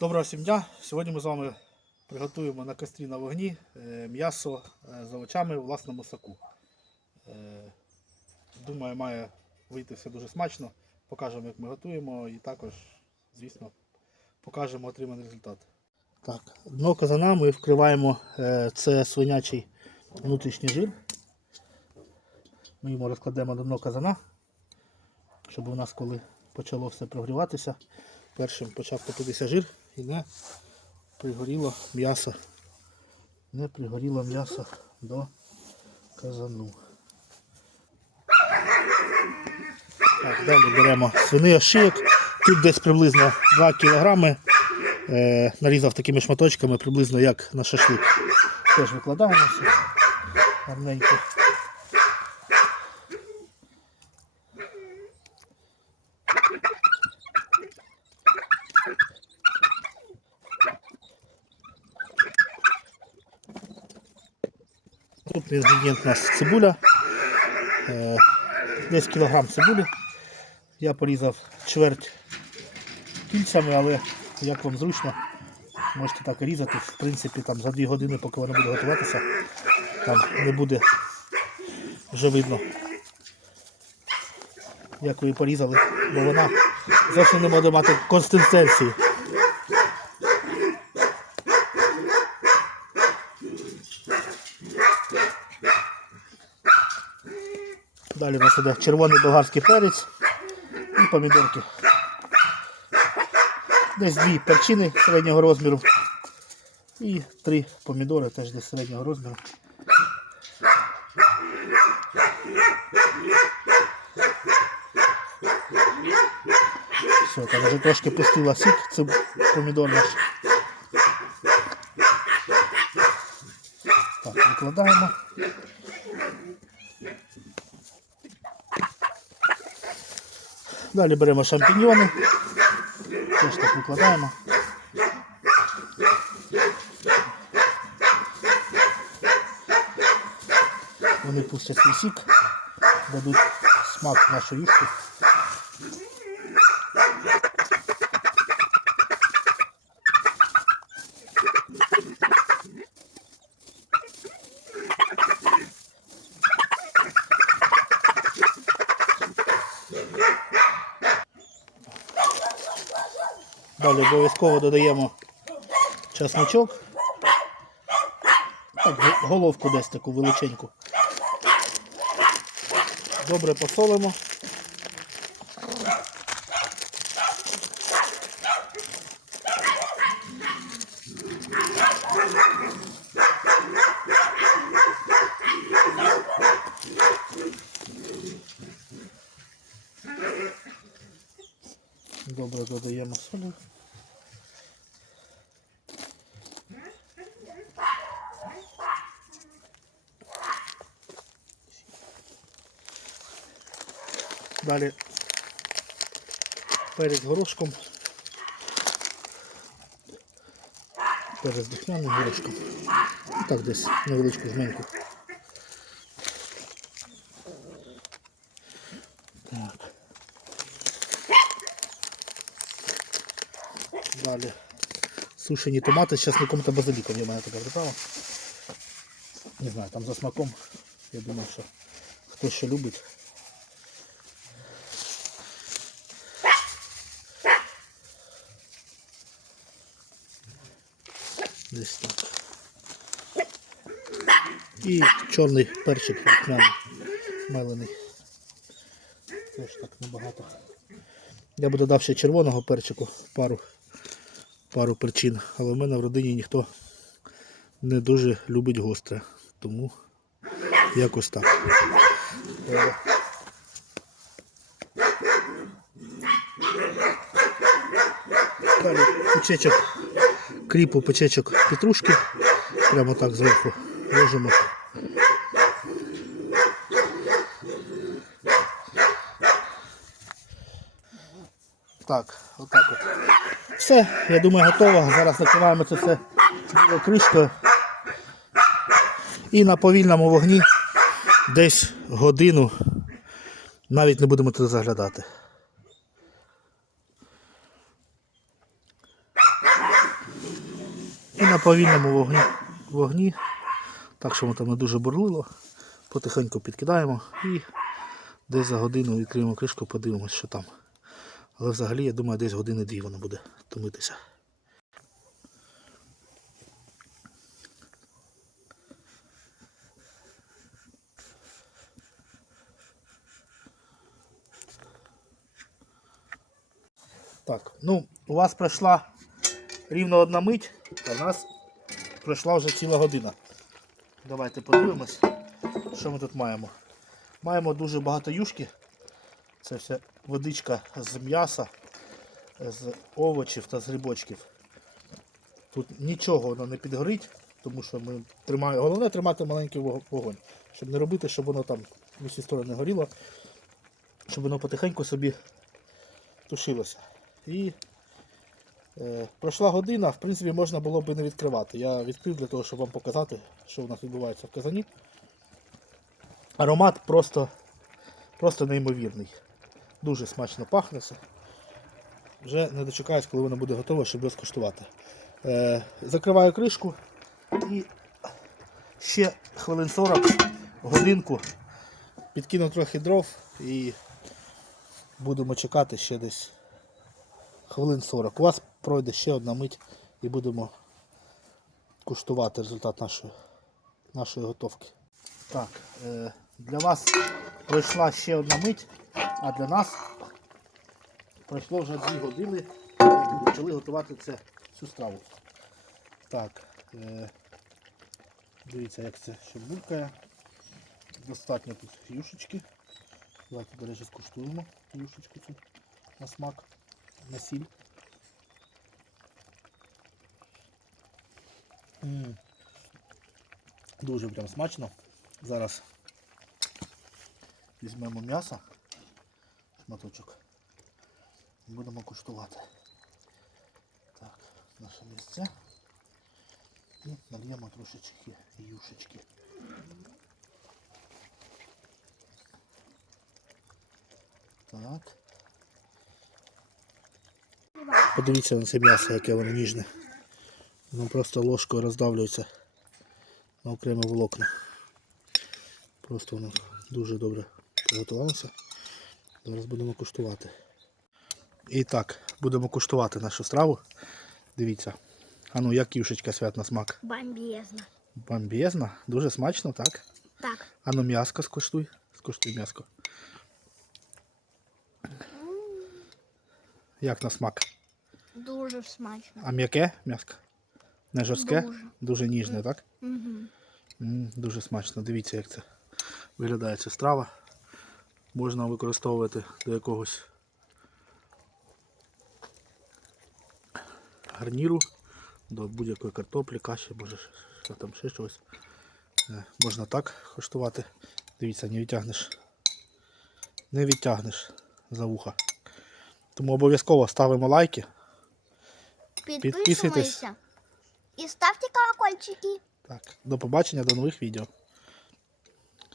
Доброго всім дня! Сьогодні ми з вами приготуємо на кострі на вогні е, м'ясо е, з овочами у власному соку. Е, Думаю, має вийти все дуже смачно. Покажемо, як ми готуємо, і також, звісно, покажемо отриманий результат. Так, дно казана ми вкриваємо це свинячий внутрішній жир. Ми йому розкладемо на дно казана, щоб у нас, коли почало все прогріватися, першим почав топитися жир і не пригоріло м'ясо. Не пригоріло м'ясо до казану. Так, далі беремо свиний ошийок. Тут десь приблизно 2 кг. Е, нарізав такими шматочками, приблизно як на шашлик. Теж викладаємо гарненько. Наступний інгредієнт у нас цибуля. Е, Десь кілограм цибулі. Я порізав чверть кільцями, але як вам зручно, можете так і різати. В принципі, там за 2 години, поки вона буде готуватися, там не буде вже видно, як ви порізали, бо вона зовсім не буде мати консистенції. Далі у нас іде червоний болгарський перець і помідорки. Десь дві перчини середнього розміру і три помідори теж десь середнього розміру. Все, там вже трошки пустила сік, це помідор наш. Так, викладаємо. Далі беремо шампіньйони. Теж так викладаємо. Вони пустять свій сік, дадуть смак нашої нашу Далі обов'язково додаємо часничок. Так, головку десь таку величеньку. Добре посолимо. Добре додаємо солі. Далі перець горошком. Перець духмяним горошком. Так десь невеличку жменьку. Так. Далі сушені томати з часником та базиліком, я маю тепер готова. Не знаю, там за смаком. Я думаю, що хто що любить. Десь так. І чорний перчик духмяний, мелений. Теж так небагато. Я би додав ще червоного перчику, пару, пару перчин, але в мене в родині ніхто не дуже любить гостре. Тому якось так. Е, Далі пучечок кріпу, пучечок петрушки. Прямо так зверху ложимо. Так, отак от. Все, я думаю, готово. Зараз накриваємо це все кришкою. І на повільному вогні десь годину навіть не будемо туди заглядати. І на повільному вогні, вогні, так що воно там не дуже бурлило. Потихеньку підкидаємо і десь за годину відкриємо кришку, подивимось, що там. Але взагалі, я думаю, десь години дві воно буде томитися. Так, ну, у вас пройшла рівно одна мить, а в нас пройшла вже ціла година. Давайте подивимось, що ми тут маємо. Маємо дуже багато юшки. Це вся водичка з м'яса, з овочів та з грибочків. Тут нічого воно не підгорить, тому що ми тримаємо. Головне тримати маленький вогонь, щоб не робити, щоб воно там в усі сторони горіло, щоб воно потихеньку собі тушилося. І е, пройшла година, в принципі, можна було б не відкривати. Я відкрив для того, щоб вам показати, що у нас відбувається в казані. Аромат просто, просто неймовірний. Дуже смачно пахне. Вже не дочекаюсь, коли воно буде готове, щоб його скуштувати. Е, закриваю кришку і ще хвилин 40 годинку підкину трохи дров і будемо чекати ще десь хвилин 40. У вас пройде ще одна мить і будемо куштувати результат нашої, нашої готовки. Так, е, для вас пройшла ще одна мить, а для нас пройшло вже 2 години, ми почали готувати це, цю страву. Так, е, дивіться, як це ще булькає. Достатньо тут юшечки. Давайте, до скуштуємо юшечку цю на смак, на сіль. М. Дуже прям смачно. Зараз візьмемо м'ясо, шматочок. Будемо куштувати. Так, наше місце. І нальємо трошечки юшечки. Так. Подивіться на це м'ясо, яке воно ніжне. Воно просто ложкою роздавлюється на окремі волокна. Просто воно дуже добре приготувалося. Зараз будемо куштувати. І так, будемо куштувати нашу страву. Дивіться. А ну, як юшечка свят на смак. Бомбезно. Бомбезна, дуже смачно, так? Так. А ну м'яско скуштуй. Скуштуй м'яско. Як на смак? Дуже смачно. А м'яке м'яско? Не жорстке? Дуже. Дуже ніжне, так? Угу. М, Дуже смачно. Дивіться, як це виглядає ця страва. Можна використовувати до якогось гарніру, до будь-якої картоплі, каші, може що там ще щось. Е, Можна так коштувати. Дивіться, не відтягнеш. Не відтягнеш за вуха. Тому обов'язково ставимо лайки. Підписуйтеся. І ставте колокольчики. Так, до побачення, до нових відео.